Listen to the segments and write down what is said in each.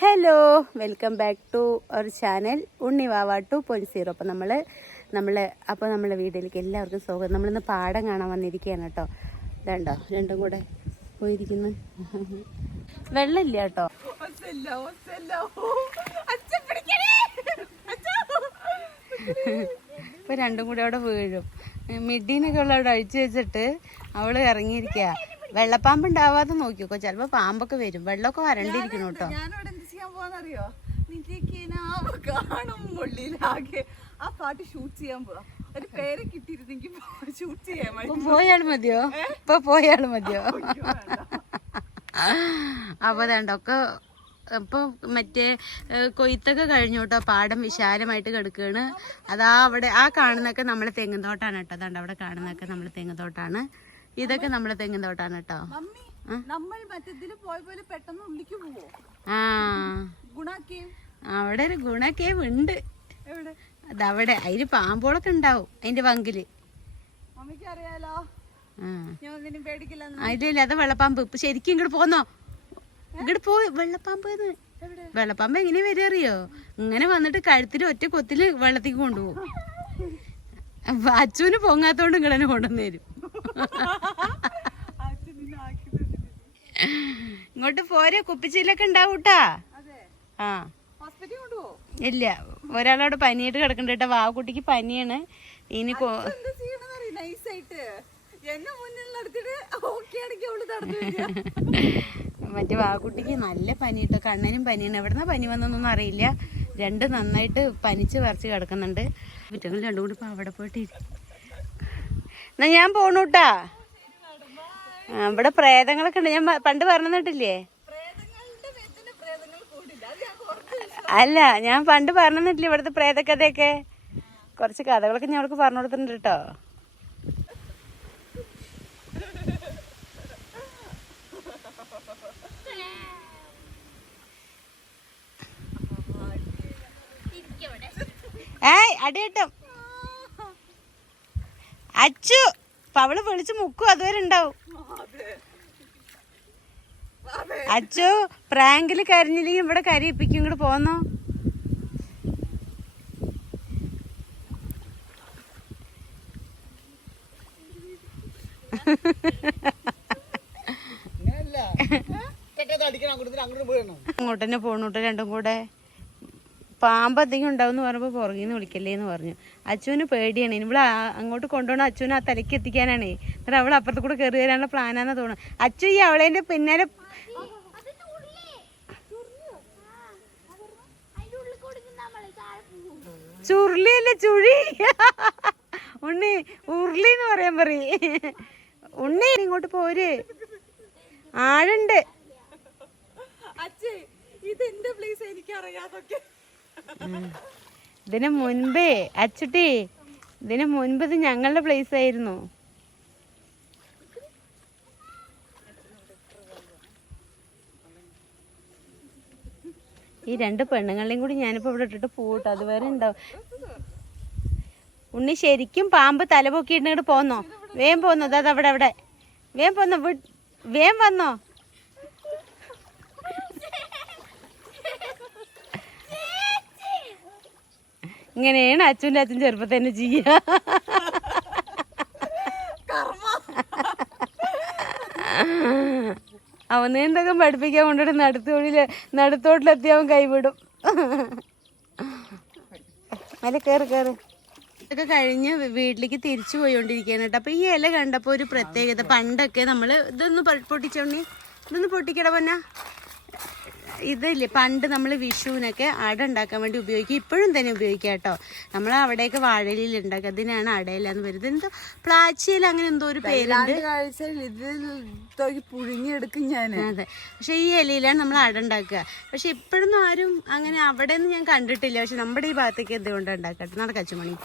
Hello welcome back to our channel Unnivava two point zero അപ്പം നമ്മൾ നമ്മൾ അപ്പോൾ നമ്മളെ വീട്ടിലേക്ക് എല്ലാവർക്കും സ്വാഗതം. നമ്മളിന്ന് പാടം കാണാൻ വന്നിരിക്കുകയാണ് കേട്ടോ. ഇതുണ്ടോ? രണ്ടും കൂടെ പോയിരിക്കുന്നു. വെള്ളമില്ല കേട്ടോ. ഇപ്പൊ രണ്ടും കൂടെ അവിടെ വീഴും. മിഡീനൊക്കെ ഉള്ള അവിടെ അഴിച്ചു വെച്ചിട്ട് അവൾ ഇറങ്ങിയിരിക്കുക വെള്ളപ്പാമ്പ് ഉണ്ടാവാതെ നോക്കിക്കോ. ചിലപ്പോ പാമ്പൊക്കെ വരും. വെള്ളമൊക്കെ വരണ്ടിരിക്കണം കേട്ടോ. ചെയ്യാൻ പോവാന്നറിയോ? നിന്റെ കാണും മുള്ളിലാകെ. ആ പാട്ട് ഷൂട്ട് ചെയ്യാൻ പോവാ. ഒരു പേര് കിട്ടിയിരുന്നെങ്കിൽ ഷൂട്ട് ചെയ്യാൻ പോയാൾ മതിയോ? ഇപ്പൊ പോയാൾ മതിയോ? അപ്പൊ വേണ്ടൊക്കെ ഇപ്പൊ മറ്റേ കൊയ്ത്തൊക്കെ കഴിഞ്ഞു കേട്ടോ. പാടം വിശാലമായിട്ട് കിടക്കുകയാണ് അതാ അവിടെ ആ കാണുന്നൊക്കെ നമ്മളെ തെങ്ങിൻ തോട്ടാണ് കേട്ടോ. അതാണ്ട് അവിടെ കാണുന്നൊക്കെ നമ്മളെ തെങ്ങിൻ തോട്ടാണ്. ഇതൊക്കെ നമ്മളെ തെങ്ങിൻ തോട്ടാണ് കേട്ടോ. നമ്മൾ മറ്റേതിൽ പോയ പോലെ പെട്ടെന്ന് ഉള്ളിക്ക് പോവോ? ആ. അവിടെ ഒരു ഗുണക്കേവ് ഉണ്ട്. അതവിടെ. അതിൽ പാമ്പോളൊക്കെ ഉണ്ടാവും അതിന്റെ വങ്കിൽ. മമ്മിക്ക് അറിയാലോ അതിലില്ല അത് വെള്ളപ്പാമ്പ്. ഇപ്പൊ ശരിക്കും ഇങ്ങോട്ട് പോന്നോ? ഇങ്ങോട്ട് പോയി. വെള്ളപ്പാമ്പ്. വെള്ളപ്പാമ്പ് എങ്ങനെ വരെ അറിയോ? ഇങ്ങനെ വന്നിട്ട് കഴുത്തിൽ ഒറ്റ കൊത്തിൽ വെള്ളത്തേക്ക് കൊണ്ടുപോകും. അച്ചുവിന് പൊങ്ങാത്തോണ്ട് ഇങ്ങളെന്നെ കൊണ്ടുവന്ന് തരും. ഇങ്ങോട്ട് പോരെ കുപ്പിച്ചിലൊക്കെ ഉണ്ടാവൂട്ടാ. ആ. ഇല്ല ഒരാളവിടെ പനിയിട്ട് കിടക്കണ്ട കേട്ടോ. വാവുകുട്ടിക്ക് പനിയാണ്. ഇനി മറ്റേ വാക്കുട്ടിക്ക് നല്ല പനി കേട്ടോ. കണ്ണനും പനിയാണ്. എവിടുന്ന പനി വന്നൊന്നും അറിയില്ല. രണ്ട് നന്നായിട്ട് പനിച്ച് വരച്ച് കിടക്കുന്നുണ്ട്. കുറ്റങ്ങൾ രണ്ടും കൂടി ഇപ്പൊ അവിടെ പോയിട്ട്. എന്നാ ഞാൻ പോണൂട്ടാ. ഇവിടെ പ്രേതങ്ങളൊക്കെ ഉണ്ട്. ഞാൻ പണ്ട് പറഞ്ഞിട്ടില്ലേ? അല്ല ഞാൻ പണ്ട് പറഞ്ഞിട്ടില്ല ഇവിടുത്തെ പ്രേതക്കഥയൊക്കെ കുറച്ച് കഥകളൊക്കെ ഞാൻ അവൾക്ക് പറഞ്ഞു കൊടുത്തിട്ടുണ്ട് കേട്ടോ. ഏയ് അടി കിട്ടും അച്ചു പവൾ അവൾ വിളിച്ച് മുക്കും അതുവരെ ഉണ്ടാവും. അച്ചു പ്രാങ്കിൽ കരഞ്ഞില്ലെങ്കിൽ ഇവിടെ കരയിപ്പിക്കും. ഇങ്ങോട്ട് പോന്നോ. അങ്ങോട്ട് തന്നെ പോണൂട്ടോ രണ്ടും കൂടെ. പാമ്പ് എന്തെങ്കിലും ഉണ്ടാവും എന്ന് പറഞ്ഞപ്പോൾ പുറകിൽ വിളിക്കല്ലേ എന്ന് പറഞ്ഞു. അച്ചുവിന് പേടിയാണ്. ഇവിടെ അങ്ങോട്ട് കൊണ്ടുപോകണം അച്ചുവിനെ ആ തലയ്ക്ക് എത്തിക്കാനാണേ. എന്നിട്ട് അവൾ അപ്പുറത്ത് കൂടെ കയറി വരാനുള്ള പ്ലാനാന്ന് തോന്നുന്നു. അച്ഛൻ ഈ അവളേന്റെ പിന്നാലെ ചുരുളിയല്ലേ ചുഴി? ഉണ്ണി ഉരുളി എന്ന് പറയാൻ പറയേ. ഉണ്ണി ഇങ്ങോട്ട് പോര്. ആഴുണ്ട് ഇതിന് മുൻപേ അച്ചുട്ടി ഇതിന് മുൻപ് ഇത് ഞങ്ങളുടെ പ്ലേസ് ആയിരുന്നു. ഈ രണ്ട് പെണ്ണുങ്ങളെയും കൂടി ഞാനിപ്പോ ഇവിടെ ഇട്ടിട്ട് പോട്ടോ അതുവരെ ഉണ്ടാവും. ഉണ്ണി ശരിക്കും പാമ്പ് തലപൊക്കി ഇട്ടിട്ട് പോന്നോ? വേം പോന്നോ? അതാ അവിടെ അവിടെ വേം പോന്നോ? വേം വന്നോ? ഇങ്ങനെയാണ് അച്ഛന്റെ അച്ഛൻ ചെറുപ്പത്തിൽ തന്നെ ചെയ്യുക അവൻ നീന്തകം പഠിപ്പിക്കാൻ കൊണ്ടിട്ട് നടുത്തോടിൽ നടുത്തോട്ടിലെത്തി അവൻ കൈവിടും. അല്ല കയറി കയറി ഇതൊക്കെ കഴിഞ്ഞ് വീട്ടിലേക്ക് തിരിച്ചു പോയിക്കൊണ്ടിരിക്കുകയാണ് കേട്ടോ. അപ്പൊ ഈ ഇല കണ്ടപ്പോ ഒരു പ്രത്യേകത പണ്ടൊക്കെ നമ്മൾ ഇതൊന്ന് പൊട്ടിച്ചോണ്ടി. പൊട്ടിച്ചോണി ഇതൊന്ന് പൊട്ടിക്കട പൊന്ന. ഇതില്ലേ പണ്ട് നമ്മൾ വിഷുവിനൊക്കെ അട ഉണ്ടാക്കാൻ വേണ്ടി ഉപയോഗിക്കും. ഇപ്പോഴും തന്നെ ഉപയോഗിക്കാം കേട്ടോ. നമ്മൾ അവിടെയൊക്കെ വാഴയിലിൽ ഉണ്ടാക്കുക അതിനാണ് അടയില എന്ന് പറയുന്നത് എന്തോ പ്ലാച്ചിയിൽ അങ്ങനെ എന്തോ ഒരു പേരുണ്ട്. പുഴുങ്ങിയെടുക്കും ഞാൻ അതെ. പക്ഷെ ഈ ഇലയിലാണ് നമ്മൾ അട ഉണ്ടാക്കുക. പക്ഷെ ഇപ്പോഴൊന്നും ആരും അങ്ങനെ അവിടെ നിന്ന് ഞാൻ കണ്ടിട്ടില്ല. പക്ഷെ നമ്മുടെ ഈ ഭാഗത്തേക്ക് എന്തുകൊണ്ട് ഉണ്ടാക്കട്ടെ നടക്കച്ചുമണി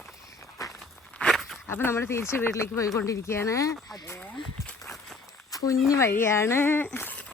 അപ്പൊ നമ്മൾ തിരിച്ച് വീട്ടിലേക്ക് പോയിക്കൊണ്ടിരിക്കുകയാണ്. കുഞ്ഞു വഴിയാണ്.